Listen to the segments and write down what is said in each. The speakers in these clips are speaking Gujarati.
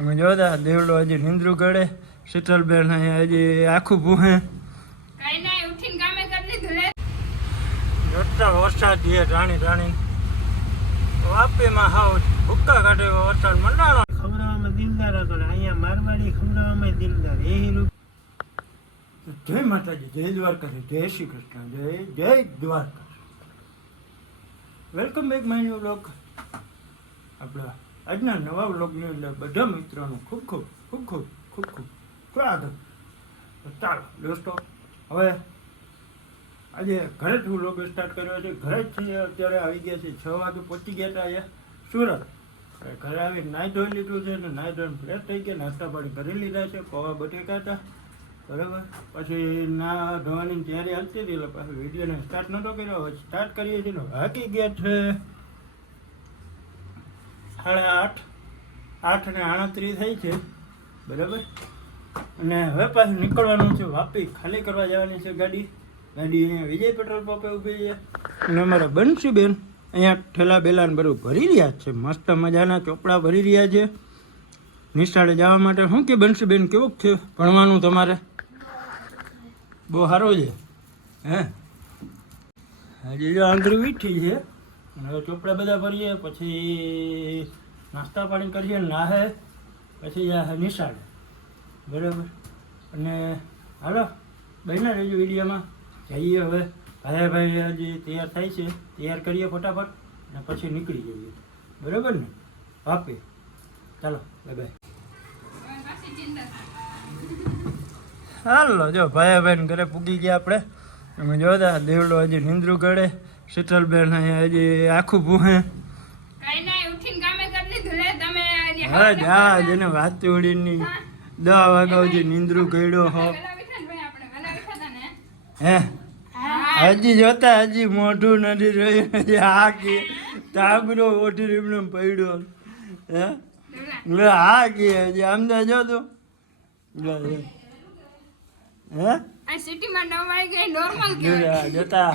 તમે જોતા દેવડો હજી નિંદ્રું ગળે, શીતલબેન હજી આખું ભૂહે. જોતા વરસાદ છે રાણી વાપીમાં હાવ ભૂક્કા કાઢે વરસાદ મંડાણો. ખવડાવવામાં દિલદાર હતો ને અહીંયા મારવાડી ખવડાવવામાં દિલદાર. જય માતાજી, જય દ્વારકા, જય શ્રી કૃષ્ણ, જય Dwarka. Welcome back my new vlog. આપણા આજના નવા વ્લોગની અંદર બધા મિત્રોનું ખૂબ સ્વાગત. ચાલો દોસ્તો, હવે આજે ઘરેથી વ્લોગ સ્ટાર્ટ કર્યો છે. ઘરે જ છીએ, અત્યારે આવી ગયા છે 6 વાગે પહોંચી ગયા હતા અહીંયા સુરત. ઘરે આવી નાહી ધોઈ લીધું છે ને નાહી ધોઈને ફ્રેશ થઈ ગયા, નાસ્તા પાણી કરી લીધા છે. પૌવા બટેકા હતા બરાબર. પછી ના ધોવાની તૈયારી હાલતી હતી એટલે પાછું વિડીયોને સ્ટાર્ટ નહોતો કર્યો. હવે સ્ટાર્ટ કરીએ છીએ. હાકી ગયા છે 8:38 થઈ છે બરાબર. અને હવે પાછું નીકળવાનું છે વાપી. ખાલી કરવા જવાની છે ગાડી. અહીંયા વિજય પેટ્રોલ પંપે ઊભી છે. અને અમારા બંસીબેન અહીંયા ઠેલા બેલાને બધું ભરી રહ્યા છે. મસ્ત મજાના ચોપડા ભરી રહ્યા છે નિશાળે જવા માટે. શું કે બંસીબેન, કેવું છે ભણવાનું તમારે? બહુ સારું છે હે? હજી જો આંધળી વીઠી છે. હવે ચોપડા બધા ભરીએ, પછી નાસ્તા પાણી કરીએ, નાહે, પછી નિશાળે બરાબર. અને હાલો બહેના રહેજો વિડીયોમાં. જઈએ હવે ભાઈ હજી તૈયાર થાય છે, તૈયાર કરીએ ફટાફટ અને પછી નીકળી જઈએ બરાબર ને વાપી. ચાલો બાય. હાલો જો ભાઈ ઘરે પૂગી ગયા આપણે. અમે જોતા દેવડો હજી નિંદ્રું ગળે, શીતલબેન હજી આખું ભૂહે. હા જા જેને વાત ઉડીની 10 વાગ્યા સુધી નિંદ્રું ગળ્યો હો. હે હજી જોતા હજી મોઢું નથી રહ્યું. હજી હા કે તાબરો ઓઠી રીમનો પડ્યો. હે હા કે હજી આમદા જો તો હે સિટીમાં નવાઈ ગઈ નોર્મલ જોતા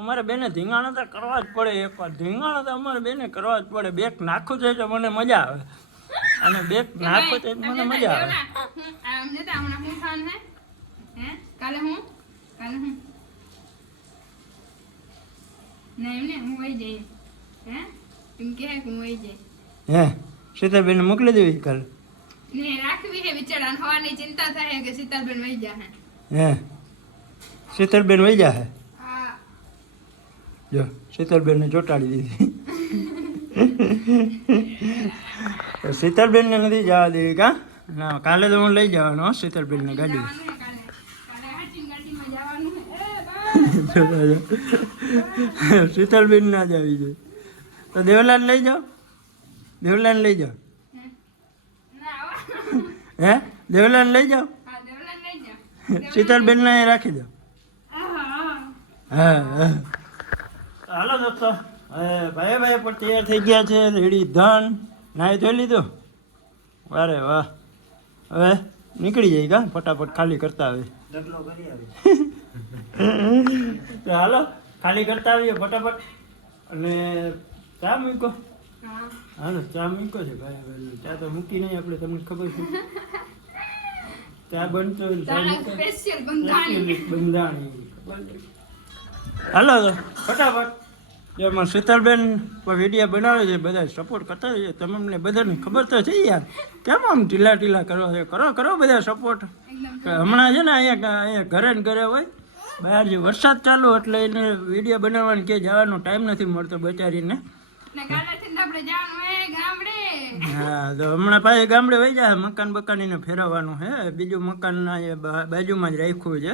અમારે બેને ધીંગાણા તો કરવા જ પડે. એકવાર ધીંગાણા તો અમારે બેને કરવા જ પડે. બેક નાખું છે તો મને મજા આવે, અને બેક નાખું છે મને મજા આવે. કાલે હું હે સીતાબેન મોકલી દેવી કાલે. રાખવી હે બિચારા હવાની ચિંતા થાય કે શીતલબેન વહી જાહે. હે શીતલબેન વહી જાહે? હા જો શીતલબેનને ચોટાડી દીધી. શીતલબેનને નથી જવા દેવી કા? ના કાલે તો હું લઈ જવાનો શીતલબેનને ગાડી. શીતલબેન ના જ આવી જાય તો દેવલાને લઈ જાઓ. દેવલાને લઈ જાઓ. હે દેવલાને લઈ જાઓ. શીતલબેન ને રાખી દો. હા હાલો દોસ્તો, ભાઈ પણ તૈયાર થઈ ગયા છે. રેડી ધન નાહી ધોઈ લીધું. અરે વાહ, હવે નીકળી જાય કા ફટાફટ ખાલી કરતા આવે. હાલો ખાલી કરતા આવીએ ફટાફટ. અને ચા મૂકો. હાલો ચા મૂકો છે ભાઈ. ચા તો મૂકી નહીં આપણે, તમને ખબર છે. ચા બનતો બંધાણી. હાલો ફટાફટ. જો એમાં શીતલબેન વિડીયો બનાવે છે, બધા સપોર્ટ કરતા હોય. તમને બધાને ખબર તો છે યાર, કેમ આમ ઢીલા કરો છે. કરો બધા સપોર્ટ. હમણાં છે ને અહીંયા ઘરે ને ઘરે હોય. બહાર જે વરસાદ ચાલુ એટલે એને વિડીયો બનાવવાની કે જવાનો ટાઈમ નથી મળતો બચારીને. હા તો હમણાં પાછી ગામડે વહી જાય. મકાન બકાનીને ફેરવવાનું હે. બીજું મકાન બાજુમાં જ રાખ્યું છે.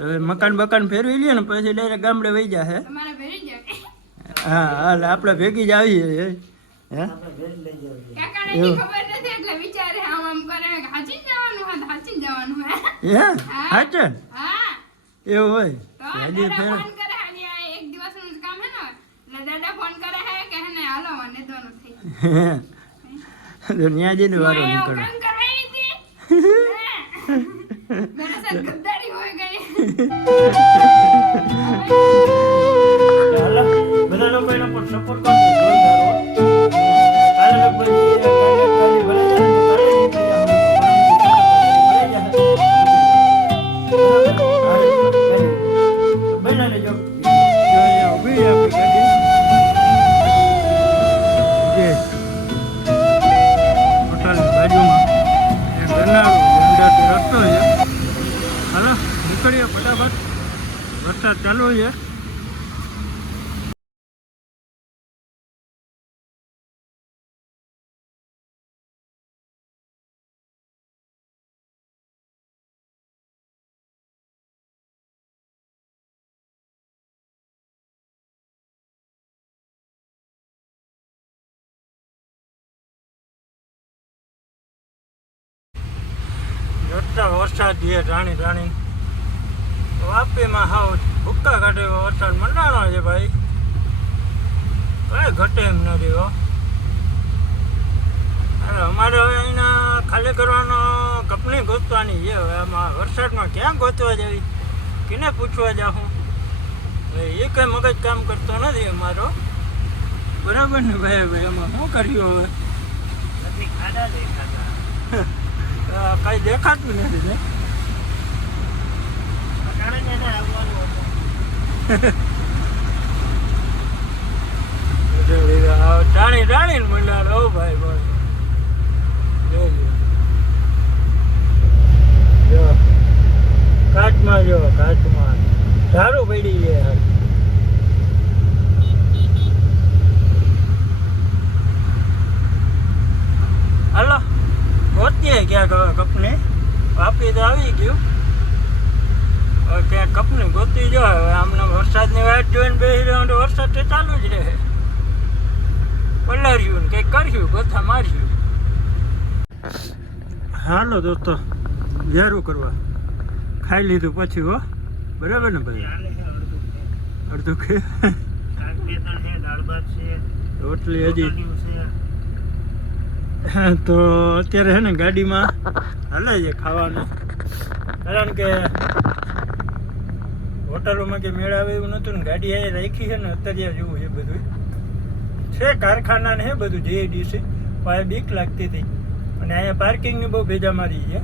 હવે મકાન ફેરવી લે ને પછી ડાયરેક્ટ ગામડે વહી જાય. હા હાલ આપણે ભેગી જ આવીએ. હે હાચે એવું હોય હજી ફેર. ત્યાં જઈને વારો નીકળે. બધા લોકો એના પર સપોર્ટ કરજો. કાલે ચાલુ છે. જોરદાર વરસાદ છે રાણી વાપીમાં હાવ ભૂક્કા કાઢે એવો વરસાદ મંડાણો છે ભાઈ. કઈ ઘટે એમ નથી હો. અરે અમારે હવે અહીંના ખાલી કરવાનો કંપની ગોતવાની છે. હવે આમાં વરસાદમાં ક્યાં ગોતવા જવી, કેને પૂછવા જાઉં, એ કઈ મગજ કામ કરતો નથી અમારો. બરાબર ને ભાઈ? ભાઈ એમાં શું કર્યું હવે? નથી ખાડા દેખાતા. કઈ દેખાતું નથી ને. અટાણે જ એને આવવાનું હતું. રાણી મંડાળ. ઓ ભાઈ ભાઈ જો કાચમાં, જો કાચમાં ધારું પડી છે. હાલો ગોતીએ ક્યાંક કંપની. વાપી તો આવી ગયું, હવે ક્યાંક કંપની ગોતી જો. હવે આમને વરસાદની વાટ જોઈને બેસી રહ્યો તો વરસાદ તો ચાલુ જ રહે. પલાર્યું ને કંઈક કર્યું, ગોથા માર્યું. હાલો દોસ્તો, વ્યારું કરવા ખાઈ લીધું પછી હો. બરાબર ને ભાઈ? ચાલે છે અડધું છે. અડધું કે શાક બે ત્રણ છે, દાળ ભાત છે, રોટલી હજી. રોટલીઓ છે. તો અત્યારે છે ને ગાડીમાં હાલે છે ખાવાનું. કારણ કે હોટલોમાં કે મેળ આવે એવું નહોતું ને ગાડી અહીંયા રાખી છે ને અત્યારે જેવું છે બધું છે. કારખાના ને છે બધું JDC. પાસે બીક લાગતી હતી અને અહીંયા પાર્કિંગની બહુ ભેજામારી છે.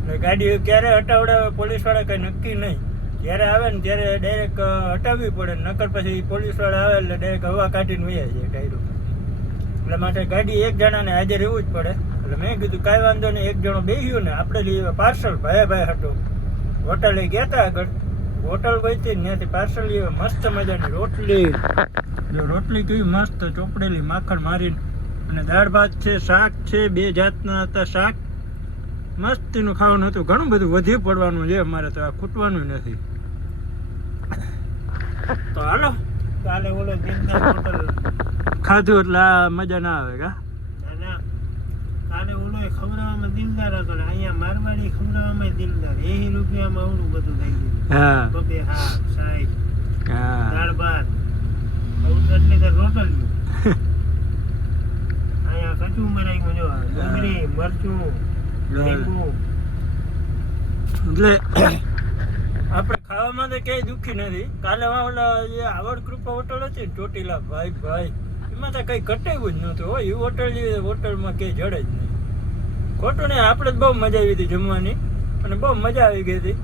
એટલે ગાડી ક્યારે હટાવડાવે પોલીસવાળા કંઈ નક્કી નહીં. જ્યારે આવે ને ત્યારે ડાયરેક્ટ હટાવવી પડે, નકર પછી પોલીસવાળા આવે એટલે ડાયરેક્ટ હવા કાઢીને વયા જાય ટાયરોમાં. એટલે માટે ગાડી એક જણાને હાજર રહેવું જ પડે. એટલે મેં કીધું કાંઈ વાંધો નહીં, એક જણો બેસ્યું ને આપણે લઈએ પાર્સલ. ભાઈ હતો હોટલે ગયા હતા આગળ, હોટલ ગઈ હતી ત્યાંથી પાર્સલ લઈએ. મસ્ત મજાની રોટલી, જો રોટલી કેવી મસ્ત ચોપડેલી માખણ મારીને, અને દાળ ભાત છે, શાક છે, 2 જાતના હતા શાક. મસ્તીનું ખાવાનું હતું. ઘણું બધું વધી પડવાનું છે અમારે, તો આ ખૂટવાનું નથી. તો હાલો કાલે ઓલો દિલદાર હોટલ ખાધું એટલે આ મજા ના આવે કા. ના કાલે ઓલો ખવડાવવામાં દિલદાર હતો ને અહીંયા મારવાડી ખવડાવવામાં દિલદાર. 80 રૂપિયામાં આવડું બધું થઈ ગયું. હા બબે શાક, સાઈડ, હા દાળ ભાત, એટલી તો રોટલી. અહીંયા કચું મરાયું, જો ડુંગળી, મરચું, લીંબુ. એટલે આપણે ખાવામાં તો ક્યાંય દુઃખી નથી. કાલે ઓલા જે આવડ કૃપા હોટલ હતી ને ચોટીલા, ભાઈ એમાં તો કઈ ઘટાયું જ નહોતું હોય. એ હોટલમાં ક્યાંય જડે જ નહીં. ખોટું નહીં, આપણે જ બહુ મજા આવી હતી જમવાની અને બહુ મજા આવી ગઈ હતી.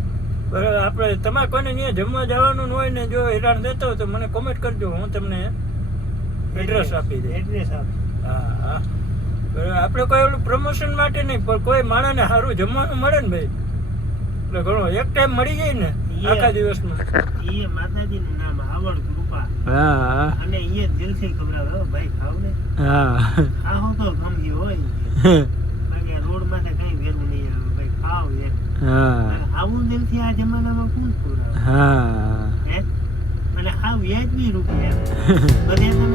બરાબર, આપણે તમારે કોઈને ત્યાં જમવા જવાનું હોય ને જો હેરાન દેતો હોય તો મને કોમેન્ટ કરજો, હું તમને એડ્રેસ આપી દઈશ. એડ્રેસ આપ. હા બરાબર. આપણે કોઈ ઓલું પ્રમોશન માટે નહીં, પણ કોઈ માણસને સારું જમવાનું મળે ને ભાઈ એટલે ઘણો એક ટાઈમ મળી જાય ને આખા દિવસમાં. એ માતાજીનું નામ આવડ કૃપા. હા અને એ દિલથી ખવડાવે હો ભાઈ, ખાવ ને. હા આ હું તો ગમી હોય બાકી રોડ માટે કઈ ભેરું નહીં આવે ભાઈ, ખાવ એમ. હા આવું દિલથી આ જમાનામાં કોણ ખવડાવે? હા હે? અને હાવ વ્યાજબી રૂપિયા બધે તમે